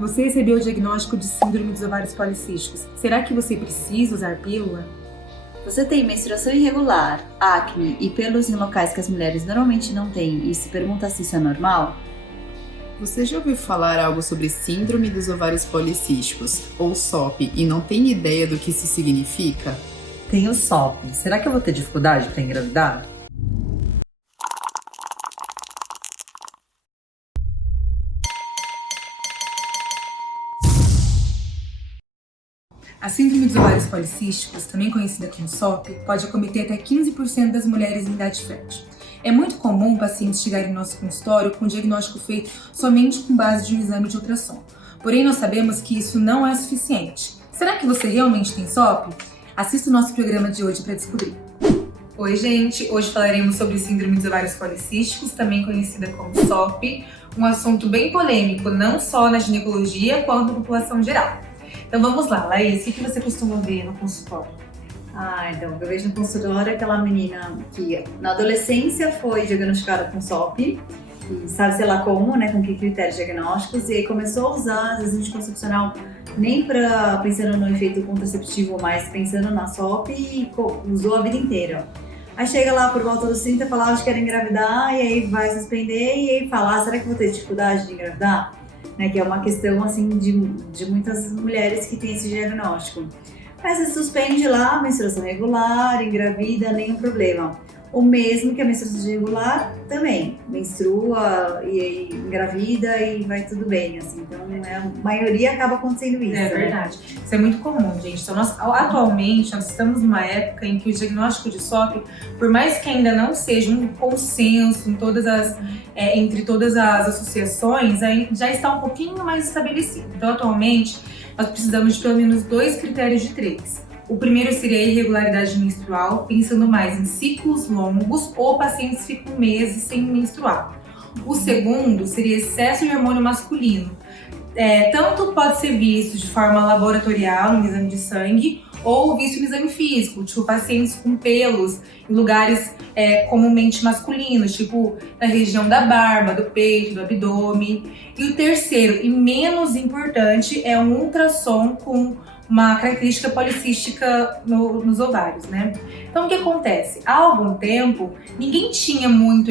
Você recebeu o diagnóstico de síndrome dos ovários policísticos. Será que você precisa usar pílula? Você tem menstruação irregular, acne e pelos em locais que as mulheres normalmente não têm e se pergunta se isso é normal? Você já ouviu falar algo sobre síndrome dos ovários policísticos, ou SOP, e não tem ideia do que isso significa? Tenho SOP. Será que eu vou ter dificuldade para engravidar? A síndrome dos ovários policísticos, também conhecida como SOP, pode acometer até 15% das mulheres em idade fértil. É muito comum pacientes chegarem no nosso consultório com o diagnóstico feito somente com base de um exame de ultrassom. Porém, nós sabemos que isso não é suficiente. Será que você realmente tem SOP? Assista o nosso programa de hoje para descobrir. Oi, gente! Hoje falaremos sobre síndrome dos ovários policísticos, também conhecida como SOP, um assunto bem polêmico, não só na ginecologia, quanto na população geral. Então vamos lá, Laís, o que você costuma ver no consultório? Então, o que eu vejo no consultório é aquela menina que na adolescência foi diagnosticada com SOP, e sabe-se lá como, né, com que critérios diagnósticos, e aí começou a usar, às vezes, anticoncepcional nem pensando no efeito contraceptivo, mas pensando na SOP e usou a vida inteira. Aí chega lá por volta dos 30 e fala, acho que quero engravidar, e aí vai suspender, e aí fala, será que vou ter dificuldade de engravidar? Né, que é uma questão assim de muitas mulheres que têm esse diagnóstico. Mas você suspende lá, menstruação regular, engravida, nenhum problema. O mesmo que a menstruação irregular também, menstrua e engravida e vai tudo bem, assim. Então a maioria acaba acontecendo isso. É verdade. Isso é muito comum, gente. Então, atualmente, nós estamos numa época em que o diagnóstico de SOP, por mais que ainda não seja um consenso entre todas as associações, já está um pouquinho mais estabelecido. Então, atualmente, nós precisamos de pelo menos 2 critérios de 3. O primeiro seria a irregularidade menstrual, pensando mais em ciclos longos ou pacientes ficam meses sem menstruar. O segundo seria excesso de hormônio masculino. Tanto pode ser visto de forma laboratorial, no exame de sangue, ou visto no exame físico, tipo pacientes com pelos em lugares comumente masculinos, tipo na região da barba, do peito, do abdômen. E o terceiro, e menos importante, é um ultrassom com uma característica policística nos ovários, né? Então, o que acontece? Há algum tempo, ninguém tinha muito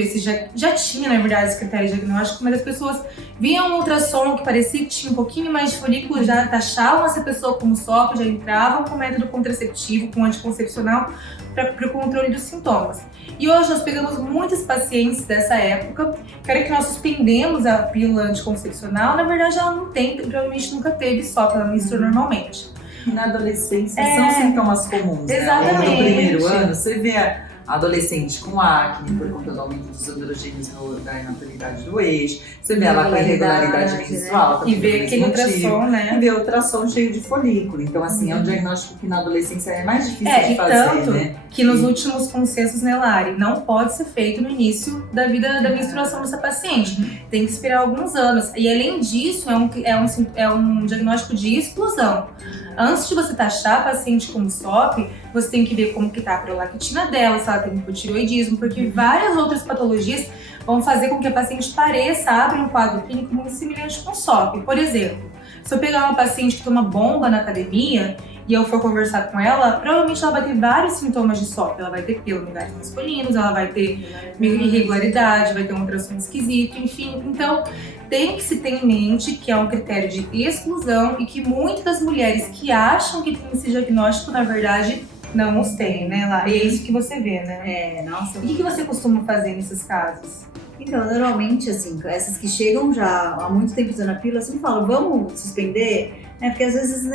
já tinha, na verdade, esse critério diagnóstico, mas as pessoas viam um ultrassom que parecia que tinha um pouquinho mais de folículo, já taxavam essa pessoa como SOP, já entravam com método contraceptivo, com anticoncepcional, para o controle dos sintomas. E hoje nós pegamos muitos pacientes dessa época, que era que nós suspendemos a pílula anticoncepcional, na verdade ela não tem, provavelmente nunca teve SOP, ela menstrua normalmente. Na adolescência são sintomas comuns, né? Exatamente. Ao longo do primeiro ano, você vê a adolescente com acne por conta do aumento dos androgênios da inaturidade do eixo, você vê ela com irregularidade menstrual, né? E vê aquele ultrassom, né? E vê o ultrassom cheio de folículo. Então, assim, é um diagnóstico que na adolescência é mais difícil de fazer, tanto né? Que nos últimos consensos Nelari não pode ser feito no início da vida da menstruação dessa paciente. Tem que esperar alguns anos. E além disso, é um diagnóstico de exclusão. Antes de você taxar a paciente como SOP, você tem que ver como que tá a prolactina dela, se ela tem hipotireoidismo, porque várias outras patologias vão fazer com que a paciente abra um quadro clínico muito semelhante com SOP. Por exemplo, se eu pegar uma paciente que toma bomba na academia e eu for conversar com ela, provavelmente ela vai ter vários sintomas de SOP. Ela vai ter pelo em lugares masculinos, ela vai ter irregularidade, vai ter um ultrassom esquisito, enfim. Então, tem que se ter em mente que é um critério de exclusão e que muitas das mulheres que acham que tem esse diagnóstico, na verdade, não os têm, né, Lara? E é isso que você vê, né? Nossa. E o que você costuma fazer nesses casos? Então, normalmente, assim, essas que chegam já há muito tempo usando a pílula, eu sempre falo, vamos suspender, né? Porque às vezes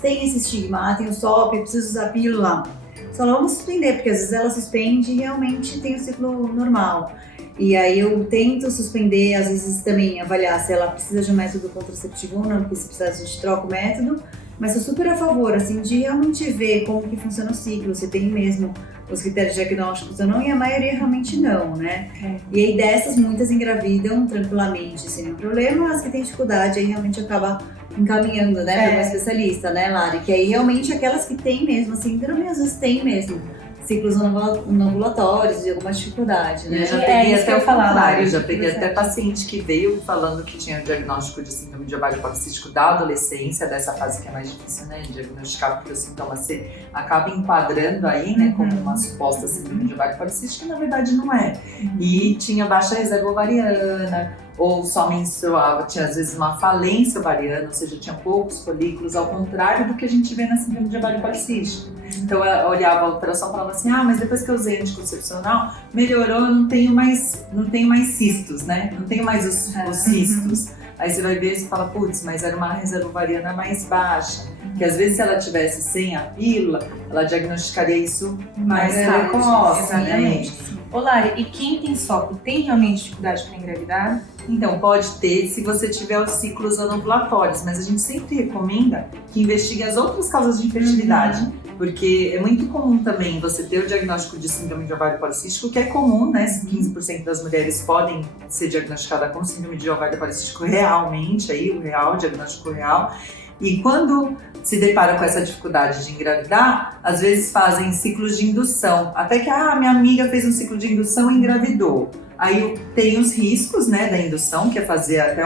tem esse estigma, tem o SOP, preciso usar a pílula. Só não vamos suspender, porque às vezes ela suspende e realmente tem o ciclo normal. E aí eu tento suspender, às vezes também avaliar se ela precisa de um método contraceptivo ou não, porque se precisar a gente troca o método. Mas sou super a favor, assim, de realmente ver como que funciona o ciclo, se tem mesmo os critérios diagnósticos ou não, e a maioria realmente não, né? E aí dessas, muitas engravidam tranquilamente, sem nenhum problema, as que têm dificuldade, aí realmente acaba encaminhando, né, para uma especialista, né, Lari? Que aí realmente aquelas que têm mesmo a síndrome, às vezes tem mesmo ciclos anovulatórios e alguma dificuldade, né? Eu já peguei isso que até eu o ia falar, contrário, Lari. já peguei até paciente que veio falando que tinha o diagnóstico de síndrome de ovário policístico da adolescência, dessa fase que é mais difícil, né, de diagnosticar, porque o sintoma se acaba enquadrando aí, né, como uma suposta síndrome de ovário policístico, que na verdade não é. E tinha baixa reserva ovariana, ou só menstruava, tinha às vezes uma falência ovariana, ou seja, tinha poucos folículos, ao contrário do que a gente vê na síndrome de ovário policístico. Então eu olhava a ultrassom e falava assim, mas depois que eu usei anticoncepcional, melhorou, eu não tenho mais cistos, né? Não tenho mais os cistos. Aí você vai ver e fala, putz, mas era uma reserva ovariana mais baixa. Que às vezes se ela tivesse sem a pílula, ela diagnosticaria isso mais precoce, né? Exatamente. Ô Lari, e quem tem SOP tem realmente dificuldade para engravidar? Então, pode ter se você tiver os ciclos anovulatórios, mas a gente sempre recomenda que investigue as outras causas de infertilidade, porque é muito comum também você ter o diagnóstico de síndrome de ovário policístico, que é comum, né? 15% das mulheres podem ser diagnosticadas com síndrome de ovário policístico realmente, aí o real, o diagnóstico real. E quando se deparam com essa dificuldade de engravidar, às vezes fazem ciclos de indução. Até que, minha amiga fez um ciclo de indução e engravidou. Aí tem os riscos, né, da indução, que é fazer até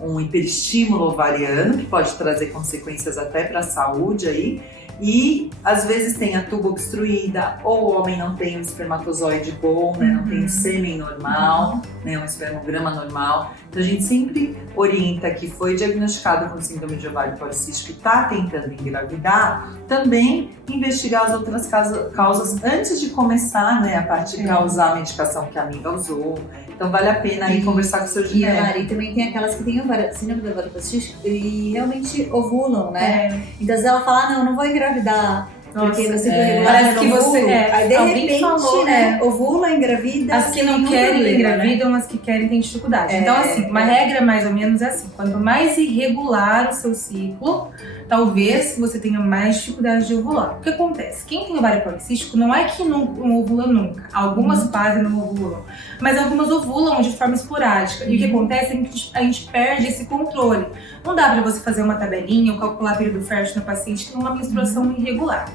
um hiperestímulo ovariano, que pode trazer consequências até para a saúde aí. E às vezes tem a tuba obstruída, ou o homem não tem um espermatozoide bom, né? Não tem um sêmen normal, né? Um espermograma normal. Então a gente sempre orienta que foi diagnosticado com síndrome de ovário policístico e está tentando engravidar, também investigar as outras causas antes de começar, né? A partir de usar a medicação que a amiga usou. Então vale a pena aí conversar com o seu ginecólogo. ginecólogo. E também tem aquelas que têm síndrome do ovário policístico e realmente ovulam, né? Então se ela falar, não vou engravidar, porque você parece que você aí de repente, falou, né? Ovula, engravida. As que não querem engravidam, as que querem têm dificuldade. Então, assim, uma regra mais ou menos é assim: quanto mais irregular o seu ciclo, talvez você tenha mais dificuldade de ovular. O que acontece? Quem tem ovário policístico não é que não ovula nunca. Algumas quase não ovulam, mas algumas ovulam de forma esporádica. E o que acontece é que a gente perde esse controle. Não dá pra você fazer uma tabelinha ou calcular período fértil na paciente que tem uma menstruação irregular.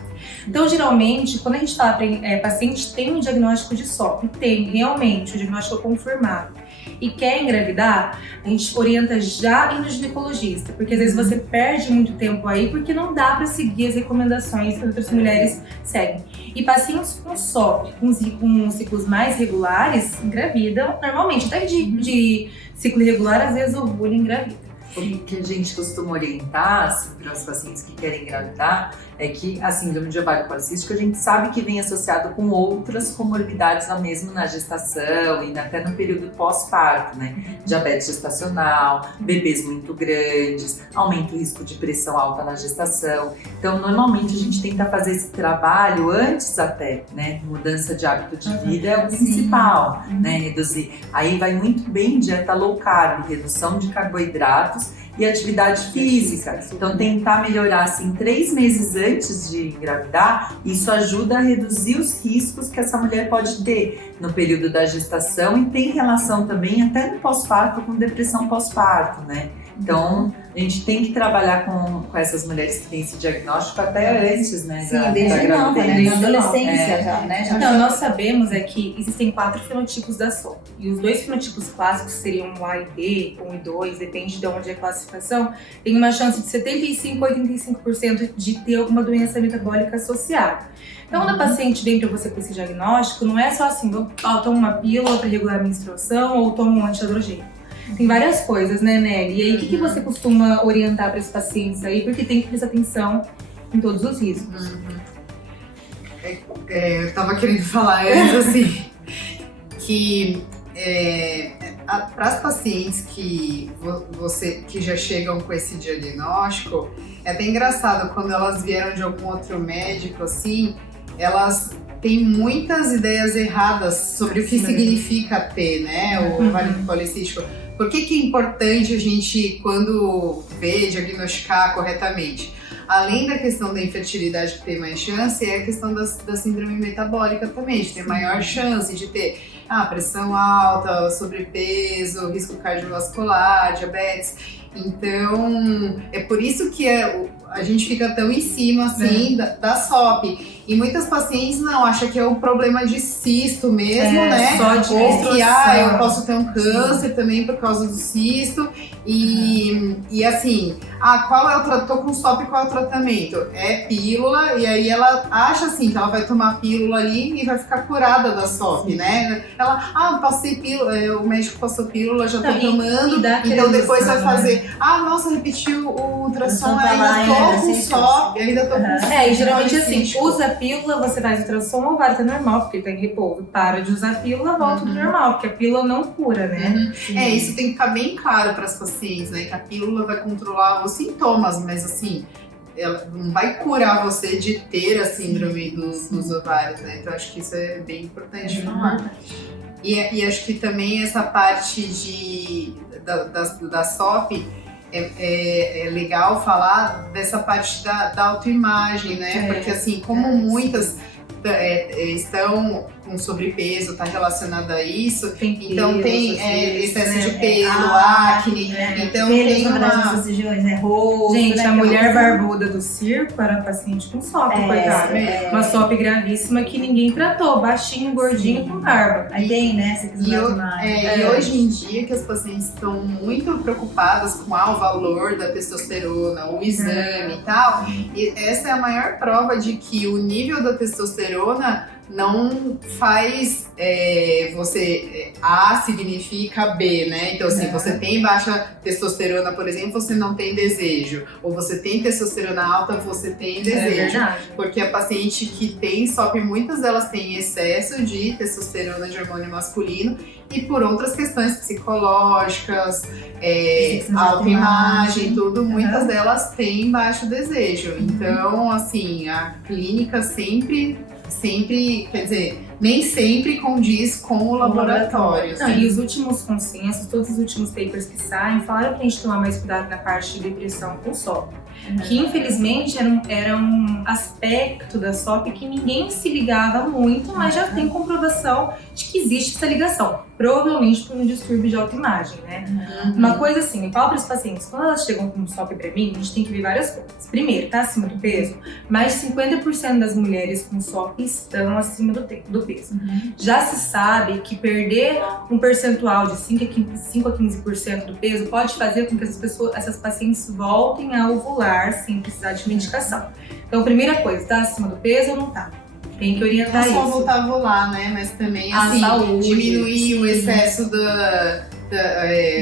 Então, geralmente, quando a gente fala para paciente tem um diagnóstico de SOP, tem realmente o diagnóstico confirmado, e quer engravidar, a gente orienta já ir no ginecologista, porque às vezes você perde muito tempo aí porque não dá para seguir as recomendações que outras mulheres seguem. E pacientes com SOP, com ciclos mais regulares, engravidam normalmente, até de ciclo irregular, às vezes ovula e engravida. O que a gente costuma orientar assim, para os pacientes que querem engravidar é que a síndrome de ovário policístico a gente sabe que vem associado com outras comorbidades mesmo na gestação e até no período pós-parto, né? Diabetes gestacional, bebês muito grandes, aumenta o risco de pressão alta na gestação. Então, normalmente a gente tenta fazer esse trabalho antes até, né? Mudança de hábito de vida é o principal, né? Reduzir. Aí vai muito bem dieta low carb, redução de carboidratos e atividade física. Então, tentar melhorar assim 3 meses antes de engravidar, isso ajuda a reduzir os riscos que essa mulher pode ter no período da gestação e tem relação também até no pós-parto com depressão pós-parto, né? Então, a gente tem que trabalhar com essas mulheres que têm esse diagnóstico até antes, né? Sim, desde nova, né? Na adolescência já, né? Então, nós sabemos que existem 4 fenotipos da SOP. E os 2 fenotipos clássicos seriam o A e B, 1 e 2, depende de onde é a classificação, tem uma chance de 75% a 85% de ter alguma doença metabólica associada. Então, quando a paciente vem para você com esse diagnóstico, não é só assim, toma uma pílula para regular a menstruação ou toma um antiandrogênico. Tem várias coisas, né, Nelly? E aí, o que você costuma orientar para esses pacientes aí? Porque tem que prestar atenção em todos os riscos. Eu tava querendo falar antes, assim, que para as pacientes que já chegam com esse diagnóstico, é até engraçado, quando elas vieram de algum outro médico, assim, elas têm muitas ideias erradas sobre o que significa ter, né, o ovário policístico. Por que é importante a gente, quando vê, diagnosticar corretamente? Além da questão da infertilidade que tem mais chance, é a questão da síndrome metabólica também, de ter maior chance de ter pressão alta, sobrepeso, risco cardiovascular, diabetes. Então, é por isso que a gente fica tão em cima assim da SOP. E muitas pacientes não, acham que é um problema de cisto mesmo, né? Só de Ou que menstruação. eu posso ter um câncer também por causa do cisto. E assim, qual é o tratamento? Tô com SOP, qual é o tratamento? É pílula, e aí ela acha assim que ela vai tomar pílula ali e vai ficar curada da SOP, né? Ela, passei pílula, o médico passou pílula, já tô tomando, então depois vai fazer, nossa, repetiu o ultrassom, ainda tô com SOP, ainda tô com SOP. E geralmente assim, usa a pílula, você faz ultrassom, o ovário tá normal, porque tá em repouso. Para de usar a pílula, volta tudo normal, porque a pílula não cura, né? Isso tem que ficar bem claro para as pacientes, né? Que a pílula vai controlar os sintomas, mas assim, ela não vai curar você de ter a síndrome dos ovários, né? Então acho que isso é bem importante falar. E acho que também essa parte da SOP é legal falar dessa parte da autoimagem, né? Porque assim, como muitas estão com sobrepeso, está relacionada a isso, então tem excesso de pelo, acne, então tem nessas regiões, né? Rosto, gente, né? a mulher barbuda do circo era paciente com SOP, coitada. Uma SOP gravíssima que ninguém tratou, baixinho, gordinho, com barba. Aí tem, né? E hoje em dia que as pacientes estão muito preocupadas com o valor da testosterona, o exame e tal, e essa é a maior prova de que o nível da testosterona não faz você A significa B, né? Então, assim, você tem baixa testosterona, por exemplo, você não tem desejo. Ou você tem testosterona alta, você tem desejo. Porque a paciente que tem SOP, muitas delas têm excesso de testosterona, de hormônio masculino, e por outras questões psicológicas, autoimagem, tudo, muitas delas têm baixo desejo. Então, assim, a clínica sempre, quer dizer, nem sempre condiz com o laboratório. E os últimos consensos, todos os últimos papers que saem, falaram pra gente tomar mais cuidado na parte de depressão com SOP. Que infelizmente era um aspecto da SOP que ninguém se ligava muito, mas já tem comprovação de que existe essa ligação. Provavelmente por um distúrbio de autoimagem, né? Uma coisa assim, eu falo para os pacientes, quando elas chegam com SOP pra mim, a gente tem que ver várias coisas. Primeiro, tá acima do peso, mais de 50% das mulheres com SOP estão acima do peso. Já se sabe que perder um percentual de 5 a 15% do peso pode fazer com que essas pacientes voltem a ovular sem precisar de medicação. Então, primeira coisa, tá acima do peso ou não tá? Tem que orientar isso. Não só voltar a ovular, né? Mas também, a assim, saúde, diminuir o excesso de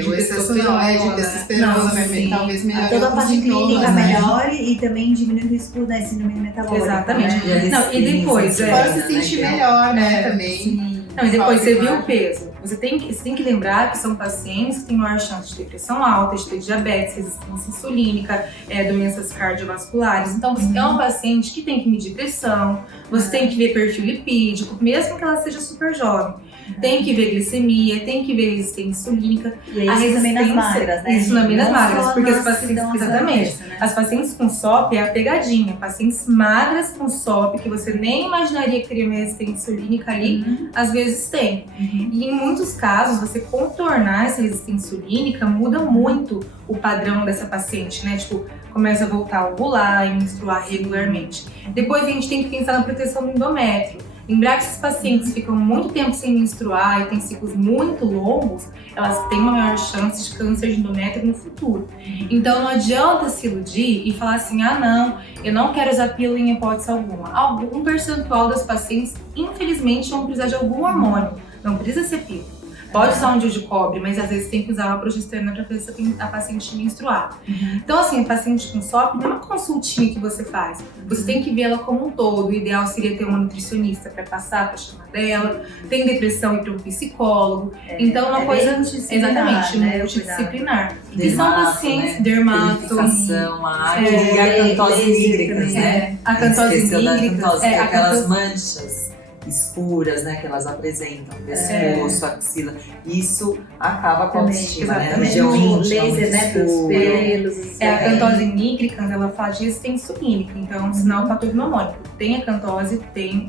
testosterona, né? Talvez melhorar toda a parte clínica né? melhore e também diminuir o risco da síndrome metabólica. Exatamente. Né? Não, e depois, pode se sentir melhor, né? Também. Não, e depois você viu o peso. Você tem que lembrar que são pacientes que têm maior chance de depressão alta, de ter diabetes, resistência insulínica, doenças cardiovasculares. Então, é um paciente que tem que medir pressão, você tem que ver perfil lipídico, mesmo que ela seja super jovem. Tem que ver glicemia, tem que ver resistência insulínica. E aí, isso também nas magras, né? Isso também nas magras, porque as pacientes, exatamente. Isso, né? As pacientes com SOP é a pegadinha. Pacientes magras com SOP, que você nem imaginaria que teria uma resistência insulínica ali, às vezes tem. E em muitos casos, você contornar essa resistência insulínica muda muito o padrão dessa paciente, né? Tipo, começa a voltar a ovular e menstruar regularmente. Depois a gente tem que pensar na proteção do endométrio. Lembrar que esses pacientes ficam muito tempo sem menstruar e têm ciclos muito longos, elas têm uma maior chance de câncer de endométrio no futuro. Então não adianta se iludir e falar assim, não, eu não quero usar pílula em hipótese alguma. Algum percentual das pacientes, infelizmente, vão precisar de algum hormônio, não precisa ser pílula. Pode usar um DIU de cobre, mas às vezes tem que usar uma progesterona para fazer a paciente menstruar. Então, assim, a paciente com SOP não é uma consultinha que você faz. Você tem que ver ela como um todo. O ideal seria ter uma nutricionista para passar, para chamar dela. Tem depressão e para um psicólogo. Então, uma coisa exatamente multidisciplinar. E são pacientes dermato, acne e acantose nígricas, né? Acantose nígricas, aquelas manchas escuras, né, que elas apresentam, pescoço, axila, isso acaba com a autoestima, né? Região íntima, laser, né, pros pelos. A acantose nígricans, ela fala de resistência insulínica, então é um sinal patognomônico. Tem acantose,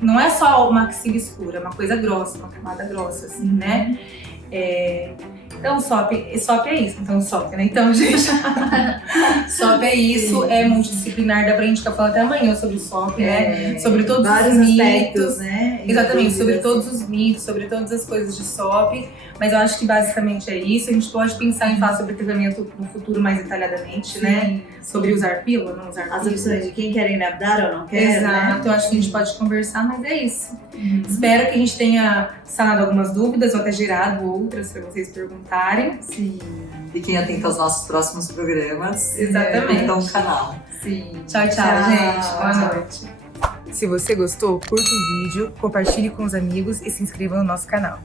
não é só uma axila escura, é uma coisa grossa, uma camada grossa, assim, né? Então, SOP é isso. Então, SOP, né? Então, gente, SOP resolver isso Sim. é multidisciplinar, dá pra gente ficar falando até amanhã sobre o SOP, né? Sobre todos vários os aspectos, mitos. né? Exatamente, sobre envolvidos. todos os mitos, sobre todas as coisas de SOP, mas eu acho que basicamente é isso. A gente pode pensar em falar sobre tratamento no futuro mais detalhadamente, né? Sobre usar pílula, não usar pílula. As opções de quem quer engravidar ou não quer, né? Exato, eu acho que a gente pode conversar, mas é isso. Espero que a gente tenha sanado algumas dúvidas ou até gerado outras para vocês perguntarem. Sim, Fiquem atentos aos nossos próximos programas. Exatamente. Então, o canal. sim. Tchau, gente. Boa noite. Se você gostou, curta o vídeo, compartilhe com os amigos e se inscreva no nosso canal.